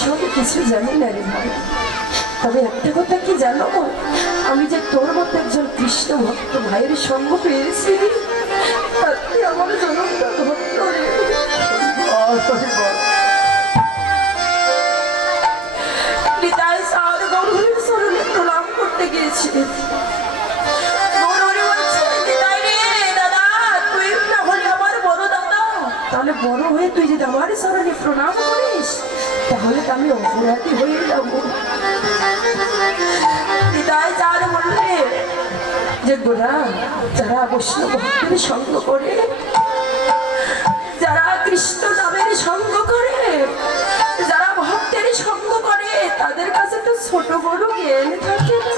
সব কিছু জানি না রে ভাই, তবে একটা কথা কি জানো, আমি যে তোর মতো একজন কৃষ্ণ ভক্ত ভাইয়ের সঙ্গ পেয়েছি, তাতে আমার জনমটা ধন্য রে। নিতাই সার গৌরীর শরণে প্রণাম করতে গিয়েছি। তাহলে বড় হয়ে তুই যদি আমার শরণে প্রণাম করিস, তাহলে তো আমি অপরাধী হয়ে যাবো। দিদাই যার বললে যে গোরা, যারা বৈষ্ণব ভক্তের সঙ্গ করে, যারা কৃষ্ণ নামের সঙ্গ করে, যারা ভক্তের সঙ্গ করে, তাদের কাছে তো ছোট বড় জ্ঞান থাকে না।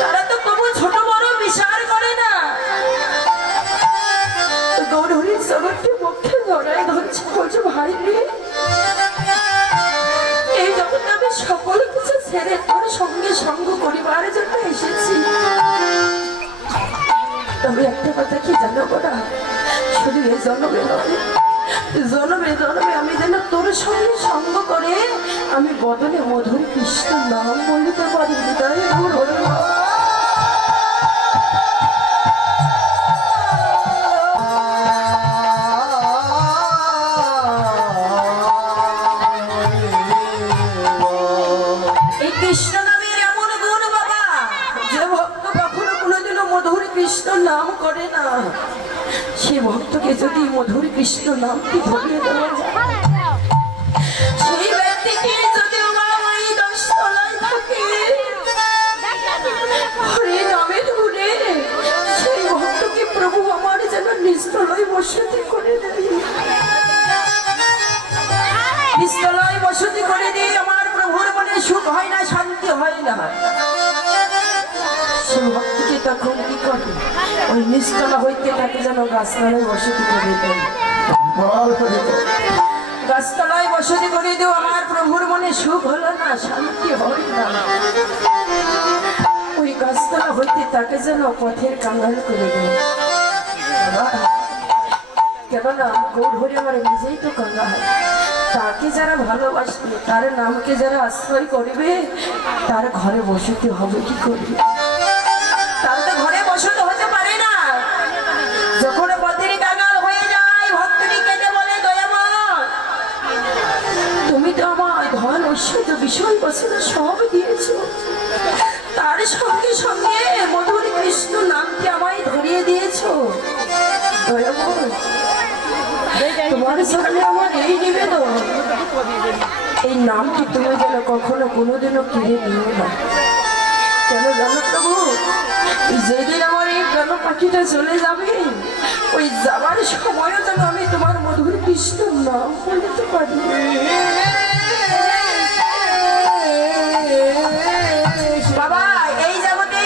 তারা তো কবু ছোট বড় বিচার করে না। গৌরহরির জগৎকে পক্ষে জড়ায় ধরছে, বলছে ভাই রে, এই জগতে আমি সকল কিছু ছেড়ে তোর সঙ্গে সঙ্গ করিবার জন্য এসেছি। তবে একটা কথা কি জানো গোরা, শুধু এ জন্মে নয়, জন্মে জন্মে আমি যেন তোর সঙ্গে সঙ্গ করে আমি বদলে মধুর কৃষ্ণ নাম বলিতে পারি। তাই নাম করে না, সে ভক্তকে যদি মধুর কৃষ্ণ নামটি ধরিয়ে দেওয়া যায়, সেই ব্যক্তিটি যদি ওই 10 তলায় থাকে, হরি নামের গুণে সেই ভক্তকে প্রভু আমার যেন নিস্তলায় বসতি করে দেয়। নিস্তলায় বসতি করে দিয়ে আমার প্রভুর মনে সুখ হয় না, শান্তি হয় না। সেই ভক্তকে তখন কি করে, ওই নিস্তলা হইতে তাকে যেন গাছতলায় বসতি করে দেয়। গাছতলায় বসতি করে দেও, আমার প্রভুর মনে সুখ হলো না, শান্তি হয় না। ওই গাছতলা হইতে তাকে যেন পথের কাঙ্গাল করে দেয়। কেননা গৌরহরি আমার নিজেই তো কাঙ্গাল। তাকে যারা ভালোবাসবে, তার নামকে যারা আশ্রয় করবে, তার ঘরে বসতি হবে কি করবে? তার তো ঘরে বসতি হতে পারে না। যখন পথের কাঙ্গাল হয়ে যায়, ভক্তটি কেঁদে বলে, দয়াময় তুমি তো আমার ধন ঐশ্বর্য বিষয় বসনে সব দিয়েছো, তার সঙ্গে সঙ্গে মধুর কৃষ্ণ নামকে আমায় ধরিয়ে দিয়েছো। দয়াময় তোমার সামনে আমার এই নিবেদন, এই নামটি তুমি যেন কখনো কোনোদিনও কেড়ে নিও না। কেন জানো প্রভু, যেদিন আমার এই প্রাণ পাখিটা চলে যাবে, ওই যাবার সময়ও যেন আমি তোমার মধুর কৃষ্ণ নাম বলতে পারি। বাবা, এই জগতে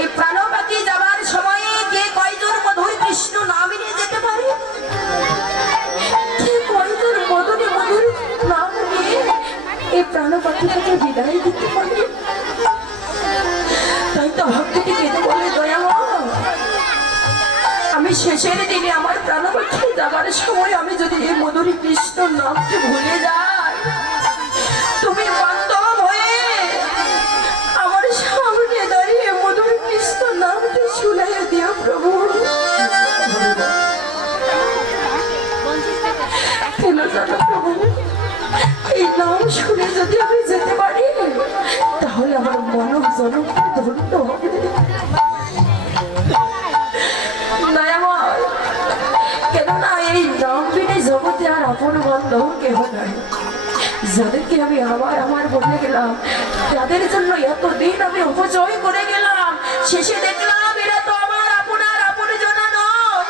এই প্রাণ পাখি যাবার সময়ে কে কয়জন মধুর কৃষ্ণ নাম নিয়ে যেতে পারে? কে কয়জন মধুরে মধুর নাম নিয়ে এই প্রাণ পাখিটাকে বিদায় দিতে পারে? তাই তো ভক্তটি কেঁদে বলে, দয়াময় আমি শেষের দিনে আমার প্রাণ পাখি যাবার সময় আমি যদি এই মধুর কৃষ্ণ নামকে ভুলে যাই, তুমি বান্ধব হয়ে আমার সামনে দাঁড়িয়ে মধুর কৃষ্ণ নামটি শুনাইয়া দিও প্রভু। কেন জানো প্রভু, এই নাম শুনে যদি আমি যেতে পারি, তাহলে আমার মানব জনম ধন্য হবে। কেননা এই নাম বিনে জগতে আর আপন বান্ধব কেহ নাই। যাদেরকে আমি আমার বলে গেলাম, তাদের জন্য এতদিন আমি অপচয় করে গেলাম, শেষে দেখলাম এরা তো আমার আপনার আপন জনা নয়।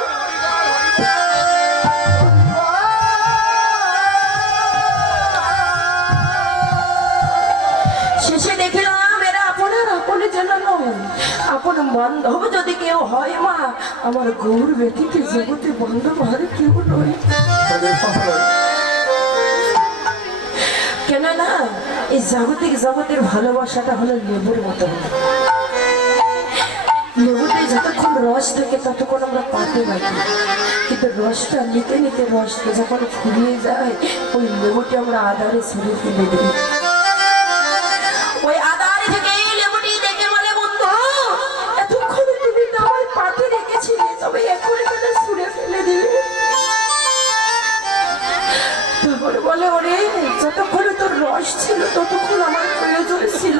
শেষে দেখলাম এরা আপনার আপন জনা নয়, আপন বান্ধব যদি কেউ হয় মা, আমার গৌর ব্যতীত জগতে বান্ধব আর কেউ নয়। কেননা এই জাগতিক জগতের ভালোবাসাটা হলো লেবুর মতো। লেবুতে যতক্ষণ রস থাকে ততক্ষণ আমরা পাতে রাখি, কিন্তু রসটা নিতে নিতে রসটা যখন ফুরিয়ে যায় ওই লেবুটি আমরা আদারে ছড়িয়ে ফেলে দিই। ওই আদারে থেকে এই লেবুটি দেখে বলে, বন্ধু এতক্ষণ তুমি তো আমার পাতে রেখেছিলে, তবে এখন কেন ছুঁড়ে ফেলে দিলে? তারপরে বলে, ওরে যতক্ষণ তোর রস ছিল ততক্ষণ আমার প্রয়োজন ছিল,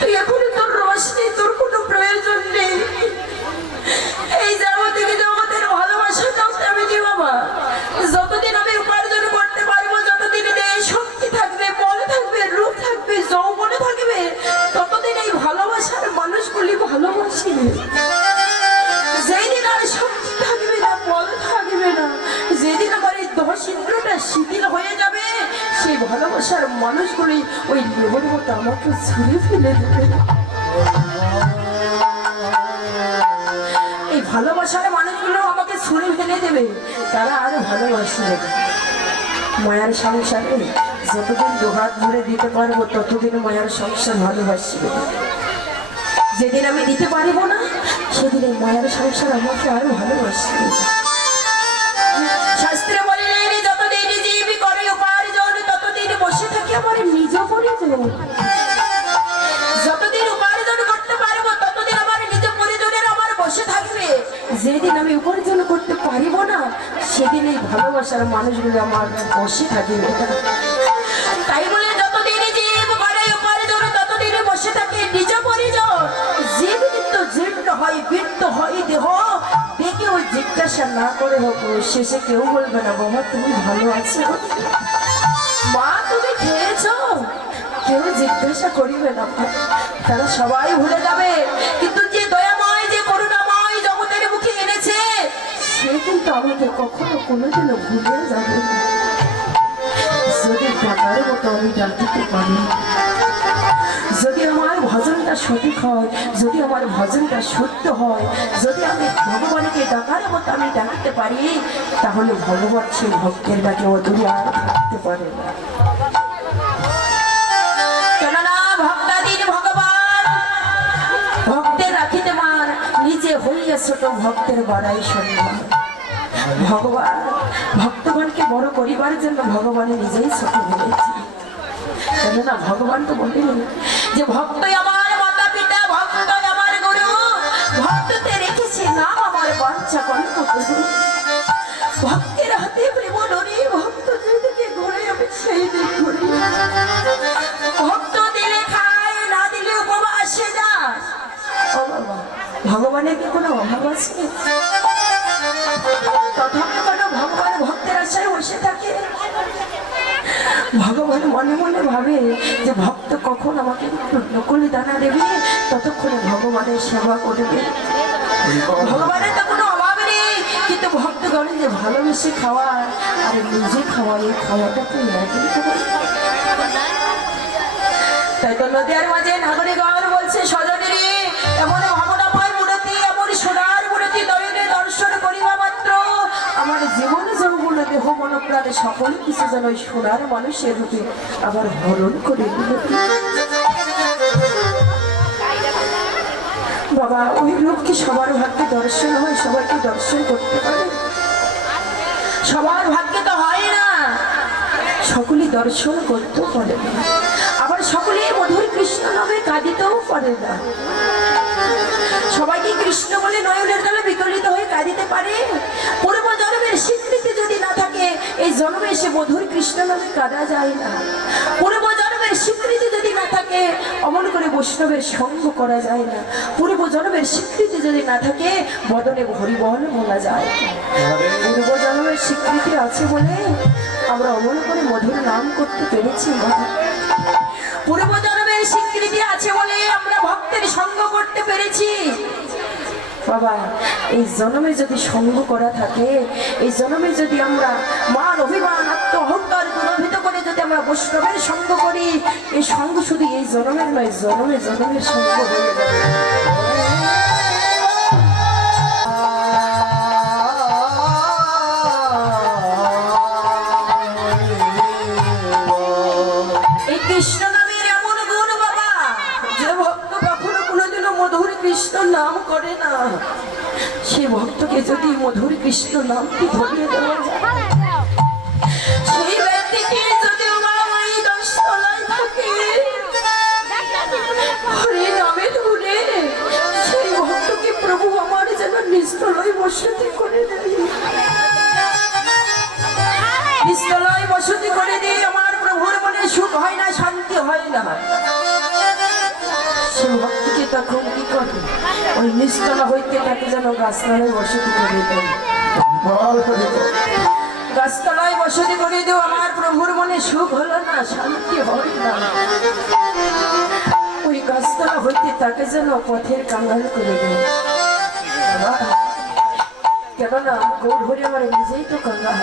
তুই এখন তোর রস নেই, তোর কোনো প্রয়োজন নেই। এই জগতে জগতের ভালোবাসাটাও তেমনি বাবা, যতদিন আমি উপার্জন করতে পারবো, যতদিন দেহে শক্তি থাকবে, বল থাকবে, রূপ থাকবে, যৌবনে থাকবে, ততদিন এই ভালোবাসার মানুষগুলি ভালোবাসিবে। যেদিন আর শক্তি থাকবে না, বল থাকবে না, যেদিন আমার এই দশ ইন্দ্রটা শিথিল হয়ে যাবে, সেই ভালোবাসার মানুষগুলি ওই লেবুর মতো আমাকে ছুঁড়ে ফেলে দেবে। এই ভালোবাসার মানুষগুলো আমাকে ছুঁড়ে ফেলে দেবে, তারা আরো ভালোবাসবে। মায়ার সংসারে যতদিন দুহাত ধরে দিতে পারবো ততদিন মায়ার সংসার ভালোবাসবে। যেদিন আমি দিতে পারবো না সেদিন এই মায়ার সংসার আমাকে আরো ভালোবাসবে। শাস্ত্রে বলে, যতদিন জীব করে উপার্জন ততদিন বসে থাকি আমার নিজ পরিজন। যতদিন উপার্জন করতে পারবো ততদিন আমার নিজ পরিজনের আমার বসে থাকবে। যেদিন আমি উপার্জন করতে পারিব না সেদিন এই ভালোবাসার মানুষগুলো আমার বসে থাকবে। তাই বলে যতদিন জীব করে উপার্জন ততদিন বসে থাকে নিজ পরিজন। জীবিত জীর্ণ হয়, বৃত্ত হয় দেহ, দেখে ওই জিজ্ঞাসা না করে হোক শেষে কেউ বলবে না, বাবা তুমি ভালো আছো, মা তুমি খেয়েছো, কেউ জিজ্ঞাসা করিবে না, তারা সবাই ভুলে যাবে। কিন্তু যে দয়াময়, যে করুণাময় জগতের মুখে এনেছে, সে কিন্তু আমাকে কখনো কোনোদিনও ভুলে যাবে না। যদি ডাকার মতো আমি ডাকিতে পারি, যদি আমার ভজনটা সঠিক হয়, যদি আমার ভজনটা সত্য হয়, যদি আমি ভগবানকে ডাকার মতো আমি ডাকতে পারি, তাহলে ভগবান সেই ভক্তের ডাকে অদূরে আর থাকতে পারে না। কেননা ভক্তাদিন ভগবান, ভক্তের রাখিতে মান, নিজে হইয়া ছোট ভক্তের বাড়াই সম্মান। ভগবান ভক্তগণকে বড় করিবার জন্য ভগবানের নিজেই ছোট হয়েছে। কেননা ভগবান তো বলেন যে ভক্তই আমার মাতা পিতা, ভক্তই আমার গুরু, ভক্ততে রেখেছে নাম আমার বাঞ্ছা কল্প গুরু। ভক্তের হাতে প্রেম নরি, ভক্ত যেদিকে ঘুরে আমি সেই দিক ঘুরি। ভক্ত দিলে খায়, না দিলে উপবাসে যায়। ও বাবা, ভগবানের কি কোনো অভাব আছে? তথাপি কোনো ভগবান ভক্তের আশায় বসে থাকে? ভগবান মনে মনে ভাবে যে ভক্ত কখন আমাকে নকলি দানা দেবে, ততক্ষণে ভগবানের সেবা করবে। ভগবানের তো কোনো অভাব নেই, কিন্তু ভক্তগণের যে ভালোবেসে খাওয়া আর নিজে খাওয়া, এই খাওয়াটা তো একই খাবার। তাই তো নদীর মাঝে নাগরিকগণ বলছে, সজনেরে এমন ভাবনাময় মূর্তি, এমন সোনার মূর্তি দয়নে দর্শন করিবা মাত্র আমার জীবন যৌবন দেহ মন প্রাণে সকল কিছু যেন ওই সোনার মানুষের রূপে আবার হরণ করে দিল। বাবা ওই রূপ কি সবার ভাগ্যে দর্শন হয়? সবাইকে দর্শন করতে পারে? সবার ভাগ্যে তো হয় না, সকলেই দর্শন করতেও পারে না, আবার সকলে মধুর কৃষ্ণ নামে কাঁদিতেও পারে না। সবাইকে কৃষ্ণ বলে নয়নের জলে বিকলিত হয়ে কাঁদিতে পারে? পূর্ব জন্মের স্বীকৃতি যদি না থাকে এই জন্মে এসে মধুর কৃষ্ণ নামে কাঁদা যায় না। পূর্ব জন্মের স্বীকৃতি যদি না থাকে অমন করে বৈষ্ণবের সঙ্গ করা যায় না। পূর্ব জন্মের স্বীকৃতি যদি না থাকে বদনে হরিবল বলা যায়। পূর্ব জন্মের স্বীকৃতি আছে বলে আমরা অমন করে মধুর নাম করতে পেরেছি। পূর্ব জন্মের স্বীকৃতি আছে বলে আমরা ভক্তের সঙ্গ করতে পেরেছি। বাবা এই জন্মে যদি সঙ্গ করা থাকে, এই জন্মে যদি আমরা মান অভিমান আত্ম অহংকার দুরভিত করে যদি আমরা বৈষ্ণবের সঙ্গ করি, এই সঙ্গ শুধু এই জন্মের নয়, জন্মে জন্মের সঙ্গ হয়ে যাবে। এই কৃষ্ণ নামের এমন গুণ বাবা, যে ভক্ত কখনো কোনোদিনও মধুর কৃষ্ণ নাম সে ভক্তকে যদি মধুর কৃষ্ণ নামটি ধরিয়ে দেওয়া যায়, সেই ব্যক্তিকে যদি ওই 10 তলায় থাকে হরি নামে ধরে, সেই ভক্তকে প্রভু আমার যেন নিস্তলায় বসতি করে দেয়, নিস্তলায় বসতি করে দিয়ে আমার প্রভুর মনে সুখ হয় না, শান্তি হয় না। সে ভক্তকে তখন কি করে, ওই নিস্তলা হইতে তাকে যেন গাছতলায় বসতি করে দেয়, গাছতলায় বসতি করে দেও। আমার প্রভুর মনে সুখ হলো না, শান্তি হয় না, ওই গাছতলা হইতে তাকে যেন পথের কাঙ্গাল করে দেয়। কেননা গৌর হরি আমার নিজেই তো কাঙ্গাল।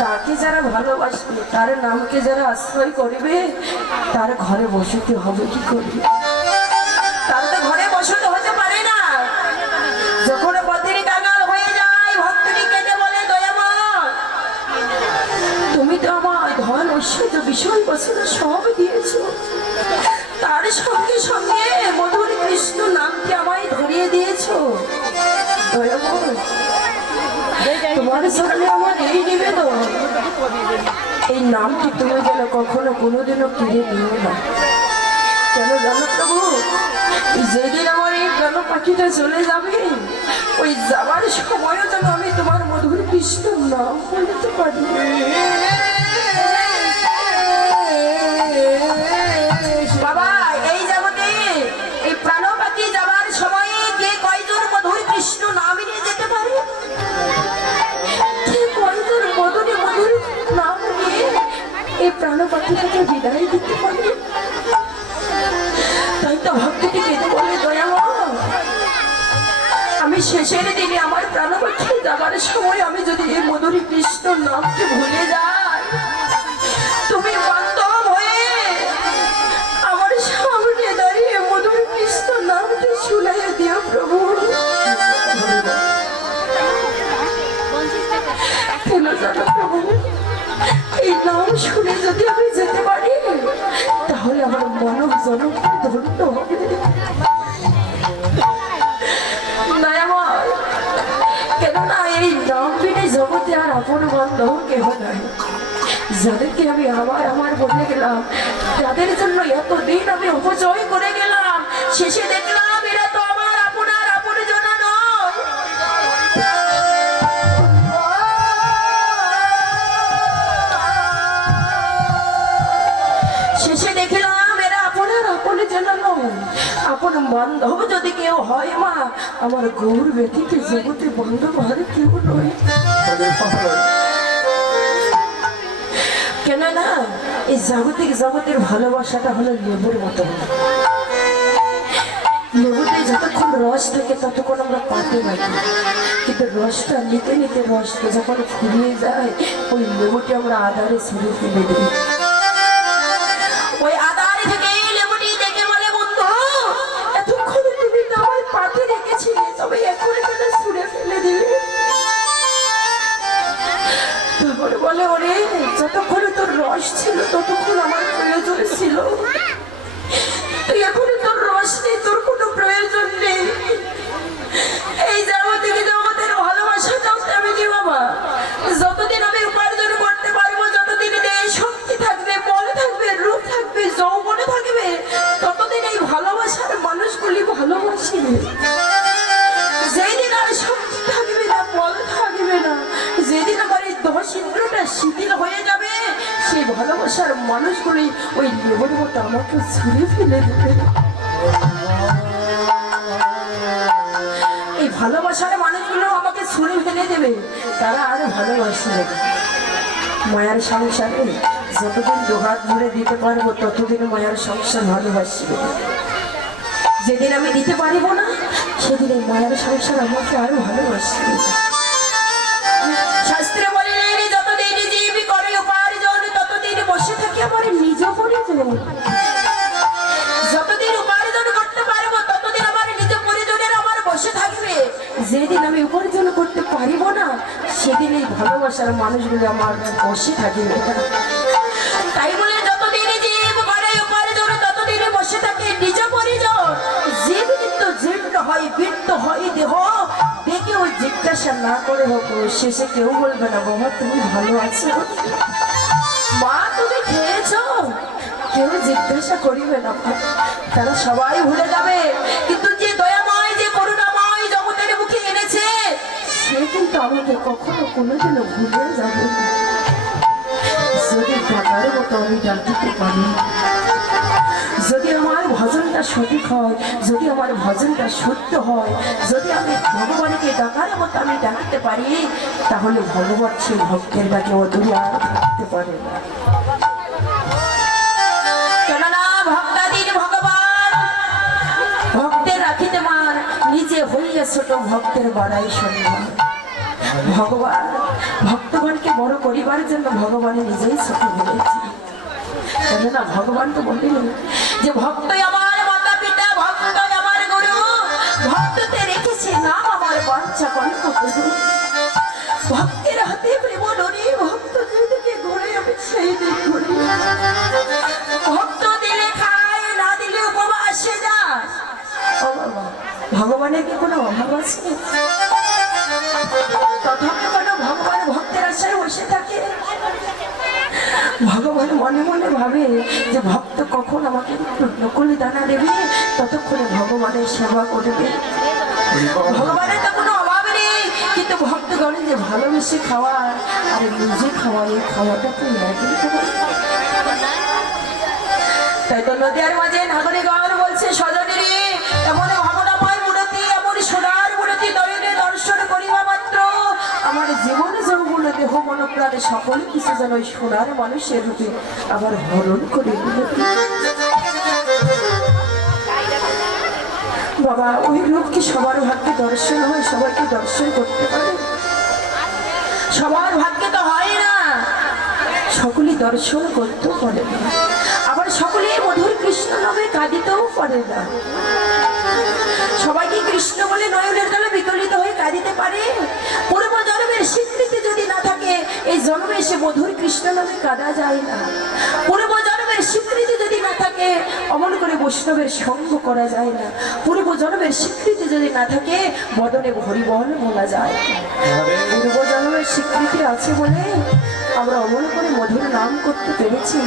তাকে যারা ভালোবাসবে, তার নামকে যারা আশ্রয় করবে, তার ঘরে বসতে হবে কি করবে? তার তো ঘরে বসতে হতে পারে না। যখন পথের কাঙ্গাল হয়ে যায়, ভক্তটি কেটে বলে, দয়াময় তুমি তো আমার ধন ঐশ্বর্য বিষয় বছর সব দিয়েছো, তার সঙ্গে সঙ্গে মধুর কৃষ্ণ নামকে আমায় ধরিয়ে দিয়েছো। দয়াময় তোমার সামনে আমার এই নিবেদন, এই নামটি তুমি যেন কখনো কোনোদিনও কেড়ে নিও না। কেন জানো প্রভু, যেদিন আমার এই প্রাণ পাখিটা চলে যাবে, ওই যাবার সময়ও যেন আমি তোমার মধুর কৃষ্ণ নাম বলতে পারি। বাবা, এই জগতে এই প্রাণ পাখি যাবার সময়ে কে কয়জন মধুর কৃষ্ণ নাম নিয়ে যেতে পারে? এই প্রাণ পাখিটাকে বিদায় দিতে পারে। তাই তো ভক্তটি কেঁদে বলে, দয়াময় আমি শেষের দিনে আমার প্রাণ পাখি যাবার সময় আমি যদি এই মধুর কৃষ্ণ নামকে ভুলে যাই, তুমি বান্ধব হয়ে আমার সামনে দাঁড়িয়ে মধুর কৃষ্ণ নামটি শুনাইয়া দিও প্রভু। কেন জানো প্রভু, এই নাম শুনে যদি আমি যেতে পারি, তাহলে আমার মানব জনম ধন্য হবে। কেননা এই নাম বিনে জগতে আর আপন বান্ধব কেহ নাই। যাদেরকে আমি আমার বলে গেলাম, তাদের জন্য এতদিন আমি অপচয় করে গেলাম, শেষে দেখলাম এরা তো আমার আপনার আপন জনা নয়। শেষে দেখলাম এরা আপনার আপন জনা নয়, আপন বান্ধব যদি কেউ হয় মা, আমার গৌর ব্যতীত জগতে বান্ধব আর কেউ নয়। কেননা এই জাগতিক জগতের ভালোবাসাটা হলো লেবুর মতো। লেবুতে যতক্ষণ রস থাকে ততক্ষণ আমরা পাতে রাখি, কিন্তু রসটা নিতে নিতে রসটা যখন ফুরিয়ে যায়, ওই লেবুটি আমরা আদারে ছেড়ে ফেলে দিই। ওই আদারে থেকে এই লেবুটি দেখে বলে, বন্ধু এতক্ষণ তুমি তো আমার পাতে রেখেছিলে, তবে এখন কেন ছুঁড়ে ফেলে দিলে? তারপরে বলে, ওরে যতক্ষণ তোর রস ছিল ততক্ষণ আমার প্রয়োজন ছিল, তুই এখন তোর রস নেই, তোর কোনো প্রয়োজন নেই। এই জগতের ভালোবাসাটাও তেমনি বাবা, যতদিন আমি উপার্জন করতে পারবো, যতদিন এই শক্তি থাকবে, বল থাকবে, রূপ থাকবে, যৌবনে থাকবে, ততদিন এই ভালোবাসার মানুষগুলি ভালোবাসিবে। যেদিন আর শক্তি থাকবে না, বল থাকবে না, যেদিন আমার এই 10 ইন্দ্রটা শিথিল হয়ে যাবে, সেই ভালোবাসার মানুষগুলি ওই লেবুর মতো আমাকে ছুঁড়ে ফেলে দেবে। এই ভালোবাসার মানুষগুলো আমাকে ছুঁড়ে ফেলে দেবে, তারা আর ভালোবাসবে। মায়ার সংসারে যতদিন দুহাত ধরে দিতে পারবো, ততদিন মায়ার সংসার ভালোবাসবে। যেদিন আমি দিতে পারবো না, সেদিন এই মায়ার সংসার আমাকে আরো ভালোবাসবে। শাস্ত্রে বলে, যতদিন জীব করে উপার্জন, ততদিন বসে থাকি আমার নিজ পরিজন। যতদিন উপার্জন করতে পারবো, ততদিন আমার নিজ পরিজনের আমার বসে থাকবে। যেদিন আমি উপার্জন করতে পারিব না, সেদিন এই ভালোবাসার মানুষগুলো আমার বসে থাকবে। তাই বলে যতদিন জীব করে উপার্জন, ততদিন বসে থাকে নিজ পরিজন। জীব কিন্তু জীর্ণ হয়, বৃত্ত হয়, দেহ দেখে ওই জিজ্ঞাসা না করে হোক শেষে কেউ বলবে না বাবা তুমি ভালো আছো, মা তুমি খেয়েছো, কেউ জিজ্ঞাসা করিবে না, তারা সবাই ভুলে যাবে। কিন্তু যে দয়াময় যে করুণাময় জগতের মুখে এনেছে সে কিন্তু আমাকে কখনো কোনোদিনও ভুলে যাবে না। যদি ডাকার মতো আমি ডাকতে পারি, যদি আমার ভজনটা সঠিক হয়, যদি আমার ভজনটা সত্য হয়, যদি আমি ভগবানকে ডাকার মতো আমি ডাকতে পারি, তাহলে ভগবান সেই ভক্তের ডাকে অদূরে আর থাকতে পারে না। কেননা ভক্তাধীন ভগবান ভক্তের রাখিতে মান, নিজে হইয়া ছোট ভক্তের বাড়াই সম্মান। ভগবান ভক্তগণকে বড় করিবার জন্য ভগবানের নিজেই ছোট হয়েছে। কেননা ভগবান তো বললেন যে ভক্তই আমার মাতা পিতা, ভক্তই আমার গুরু, ভক্ততে রেখেছে নাম আমার বাঞ্ছা কল্প গুরু। ভক্তের হাতে প্রেম ডরি, ভক্ত যেদিকে ঘুরে আমি সেই দিক ঘুরি। ভক্ত দিলে খায়, না দিলে উপবাসে যায়। ও বাবা, ভগবানের কি কোনো অভাব আছে? তথাপি কেন ভগবান ভক্তের আশায় বসে থাকে? ভগবান মনে মনে ভাবে যে ভক্ত কখন আমাকে নকলি দানা দেবে, ততক্ষণে ভগবানের সেবা করবে। ভগবানের তো কোনো অভাব নেই, কিন্তু ভক্তগণের যে ভালোবেসে খাওয়া আর নিজে খাওয়া, এই খাওয়াটা তো একই। তাই তো নদীর মাঝে নাগরিকগণ বলছে সজনেরে এমন ভাবনাময় মূর্তি, এমন সোনার মূর্তি দয়নে দর্শন করিবা মাত্র আমার জীবন যৌবন দেহ মন প্রাণে সকল কিছু যেন ওই সোনার মানুষের রূপে আবার হরণ করে দিল। বাবা ওই রূপ কি সবার ভাগ্যে দর্শন হয়? সবাইকে দর্শন করতে পারে? সবার ভাগ্যে তো হয় না, সকলেই দর্শন করতেও পারে না, আবার সকলে মধুর কৃষ্ণ নামে কাঁদিতেও পারে না। সবাইকে কৃষ্ণ বলে নয়নের জলে বিকলিত হয়ে কাঁদিতে পারে? পূর্ব জন্মের স্বীকৃতি যদি না থাকে এই জন্মে এসে মধুর কৃষ্ণ নামে কাঁদা যায় না। পূর্ব জন্মের স্বীকৃতি যদি না থাকে অমন করে বৈষ্ণবের সঙ্গ করা যায় না। পূর্ব জন্মের স্বীকৃতি যদি না থাকে বদনে হরিবল বলা যায়। পূর্ব জন্মের স্বীকৃতি আছে বলে আমরা অমন করে মধুর নাম করতে পেরেছি।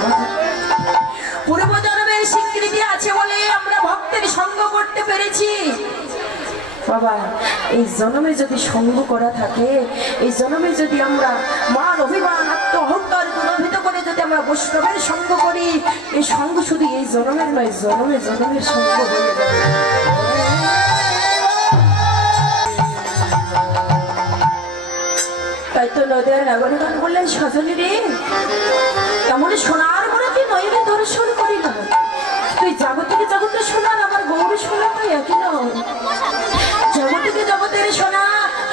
পূর্ব জন্মের স্বীকৃতি আছে বলে আমরা ভক্তের সঙ্গ করতে পেরেছি। বাবা এই জন্মে যদি সঙ্গ করা থাকে, এই জন্মে যদি আমরা মান অভিমান আত্ম অহংকার দুর্ভিত করে যদি আমরা বৈষ্ণবের সঙ্গ করি, এই সঙ্গ শুধু এই জন্মের নয়, জন্মে জন্মের সঙ্গ হয়ে যাবে। তাই তো নদীর নাগরিকগণ বললেন সজনীরে তেমন সোনার মূর্তি নয়নে দর্শন করি না, তুই জাগতিকে জগতে সোনার আমার গৌরী সোনা তো একই নয়। জগতিকে জগতের সোনা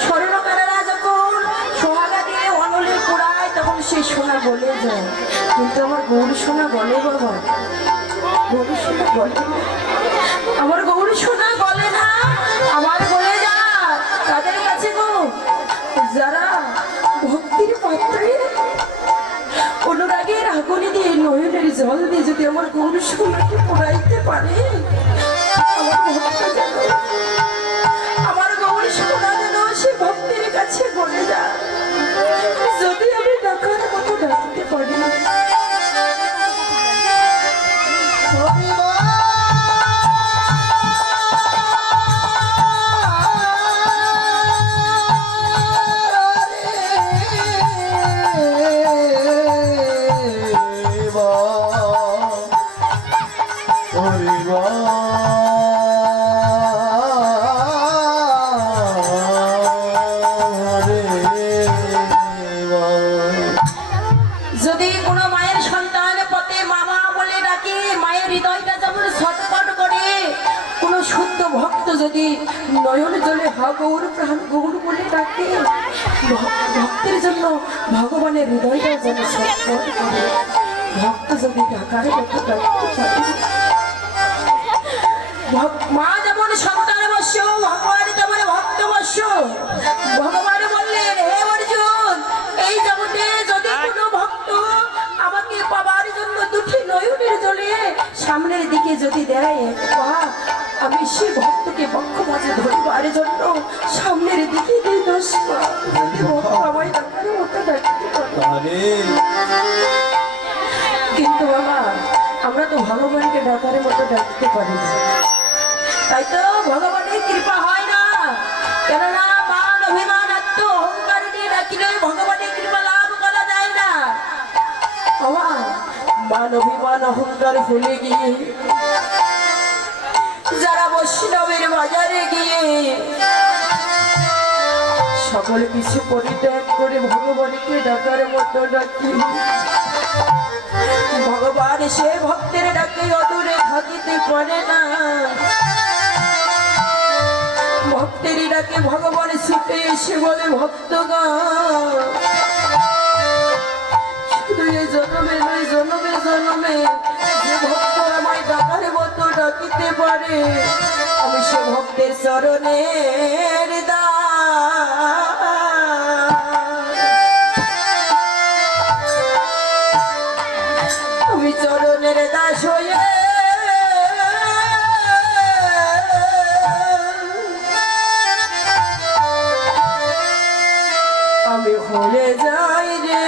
স্বর্ণকারেরা যখন সোহাগা দিয়ে অনলে পোড়ায় তখন সেই সোনা গলে যায়, কিন্তু আমার গৌরী সোনা গলে বাবা, গৌরী সোনা গলে না, আমার গৌরী সোনা গলে না, আমার গলে যায় তাদের কাছে গো যারা ভক্তির পাত্রে অনুরাগের আগুনে দিয়ে নয়নের জল দিয়ে যদি আমার গৌরী সোনাকে পোড়াইতে পারে, আমার ভক্ত যেন, আমার গৌরী সোনা যেন সে ভক্তির কাছে বলে যায়। যদি আমি ডাকার মতো ডাকতে পারি, যদি কোনো মায়ের সন্তান পথে মামা বলে ডাকে, মায়ের হৃদয়টা যেমন ছটফট করে, কোনো শুদ্ধ ভক্ত যদি নয়ন জলে হা গৌর প্রাণ গৌর বলে ডাকে, ভক্তের জন্য ভগবানের হৃদয়টা যেন ছটফট করে। ভক্ত যদি ডাকার মতো ডাকতে পারে, মা যেমন সন্তান বস্য, ভগবান তেমন ভক্ত বস্য। ভগবান বললেন হে অর্জুন, এই জগতে যদি কোনো ভক্ত আমাকে পাবার জন্য দুটি নয়নের জলে সামনের দিকে যদি দেয়, আমি সে ভক্তকে বক্ষ মাঝে ধরিবার জন্য সামনের দিকে দিয়ে আসবো যদি ভক্ত আমায় ডাকার মতো ডাকতে পারে। কিন্তু বাবা আমরা তো ভগবানকে ডাকার মতো ডাকতে পারি না, তাই তো ভগবানের কৃপা হয় না। কেননা মান অভিমান আত্ম অহংকার নিয়ে ডাকিলে ভগবানের কৃপা লাভ করা যায় না। বাবা মান অভিমান অহংকার ভুলে গিয়ে যারা বৈষ্ণবের বাজারে গিয়ে সকল কিছু পরিত্যাগ করে ভগবানকে ডাকার মতো ডাকি, ভগবান সে ভক্তের ডাকে অদূরে থাকিতে পারে না। ভক্তেরই ডাকে ভগবান ছুটে এসে বলে ভক্তগণ শুধু এই জন্মে নয় জন্মে জন্মে যে ভক্ত আমায় ডাকার মতো ডাকিতে পারে আমি সে ভক্তের চরণের আমি চরণের দাস হয়ে আমি হয়ে যাই রে।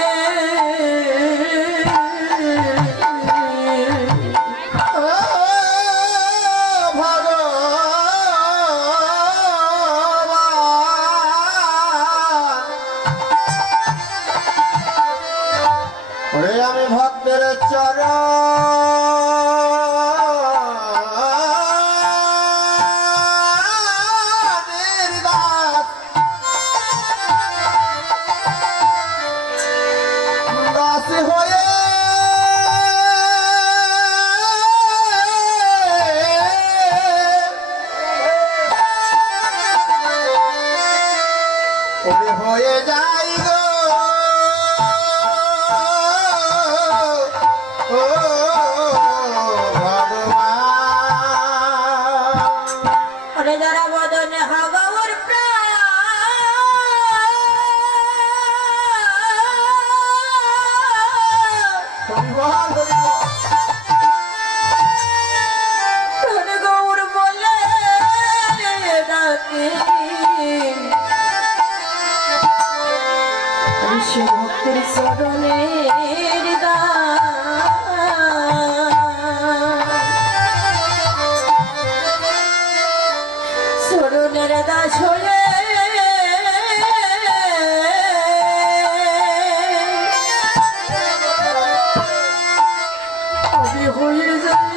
আমি ভক্তের চরণের দাস, দাস হয়ে হয়ে যাই গো গৌর বলে ডাকে সে ভক্তের চরণের চরণের দাস হয়ে আমি হয়ে যাই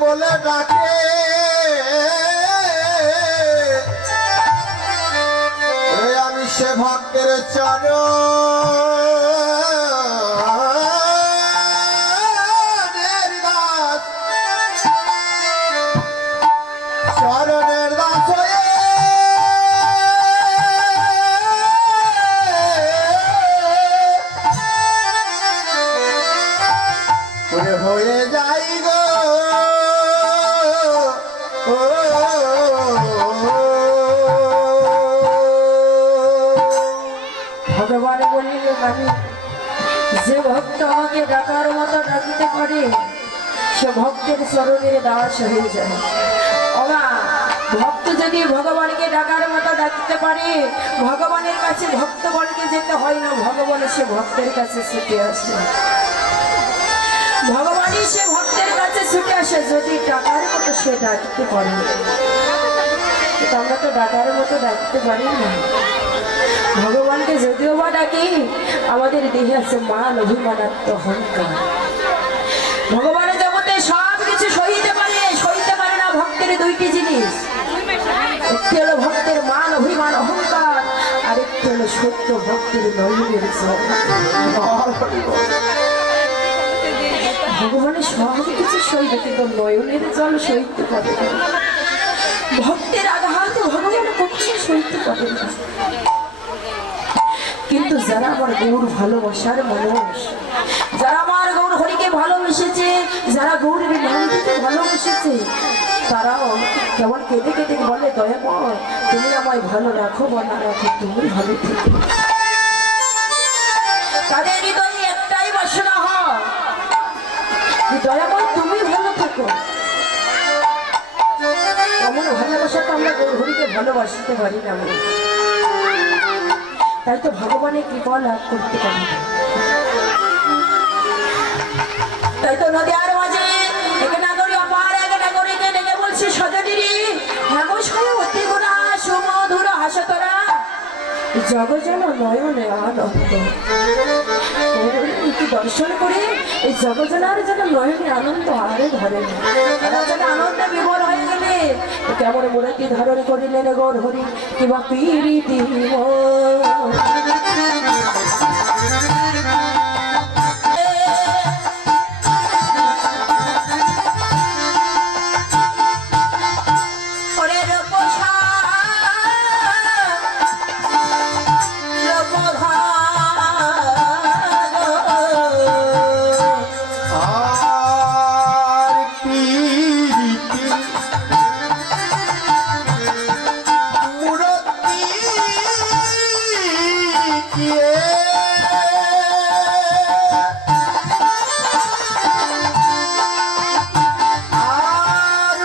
বলে ডাকে আমি সে ভক্তের চরণের দাস, চরণের দাস হয়ে হয়ে যাই গো ভগবান বলিলেন আমি যে ভক্ত আমাকে ডাকার মতো ডাকিতে পারে সে ভক্তের চরণের দাস হয়ে যায়। ওমা ভক্ত যদি ভগবানকে ডাকার মতো ডাকতে পারে ভগবানের কাছে ভক্তগণকে যেতে হয় না, ভগবান সে ভক্তের কাছে ছুটে আসে। ভগবানই সে ভক্তের কাছে ছুটে আসে যদি ডাকার মতো সে ডাকতে পারে। আমরা তো ডাকার মতো ডাকতে পারি না। ভগবানকে যদিও বা ডাকি আমাদের দেহে আছে মান অভিমানাত্ম অহংকার। ভগবানের জগতে সব কিছু সহিতে পারে না ভক্তের দুইটি জিনিস, একটি হলো ভক্তের মান অভিমান অহংকার, আর একটি হলো সত্য ভক্তের নয়নের জল। ভগবানের সব কিছু সহিতে কিন্তু নয়নের জল সহিতে পারে না। ভক্তের আঘাত ভগবান কখনো সইতে পারে না। কিন্তু যারা আমার গৌর ভালোবাসার মানুষ, যারা আমার গৌর হরিকে ভালোবেসেছে, যারা গৌরের নামটিকে ভালোবেসেছে, তারাও কেমন কেঁদে কেঁদে বলে, দয়াময় তুমি আমায় ভালো রাখো বা না রাখো, তুমি ভালো থেকো। তাদের হৃদয়ে একটাই বাসনা হয়, দয়াময় তুমি ভালো থেকো। এমন ভালোবাসা তো আমরা গৌর হরিকে ভালোবাসতে পারি না, তাই তো ভগবানের কৃপা লাভ করতে পারি। তাই তো নদীর মাঝে এক নাগরী অপার এক নাগরীকে ডেকে বলছে, সজনীরি হেমশয় অতি গুণা সুমধুর হাসা তোরা জগজন নয়নে আনন্দ। একটু দর্শন করে এই জগজনার যেন নয়নে আনন্দ আরে ধরে না, তারা যেন আনন্দে বিভোর হয়ে গেলে কেমন মূর্তি ধারণ করিলেন গৌর হরি কিংবা পীড়িতি আর পীড়িতি মূরতি কিয়ে আর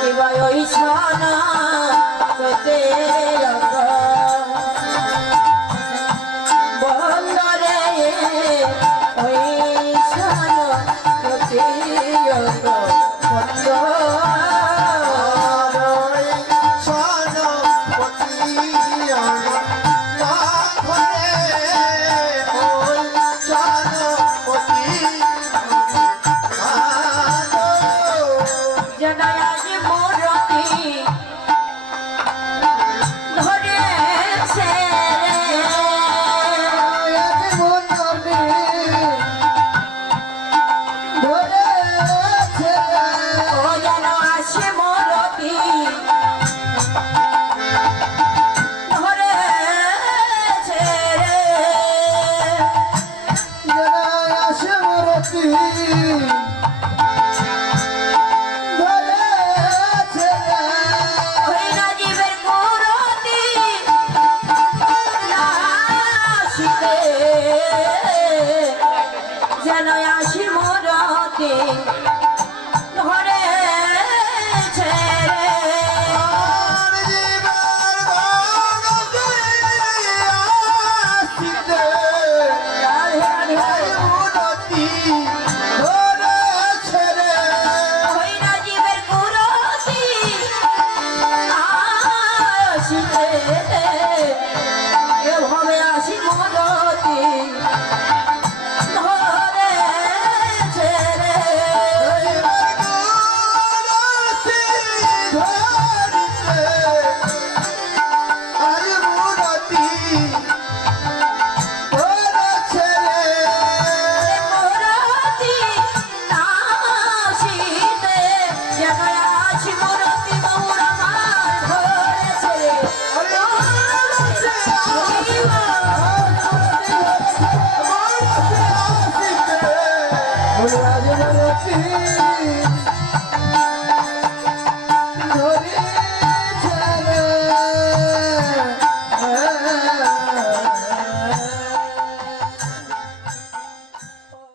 কিংবা ওই ছানা তোতে রঙ বন্দরে ওই ছানা তোতে রঙ বন্ধ জনায়াজি মূরতি ধরেছে ও যেন আসে মূরতি ধরেছে ওই রাজীবের মূরতি নাসিতে যেন আসি মূরতি ধরেছে ওই রাজীবের মূরতি নাসিতে এভাবে আসি মূরতি ধরেছে রে। মূরতি নাসিতে যেন আসি মূরতি গৌর আমার ধরেছে রে। রাজমূরতি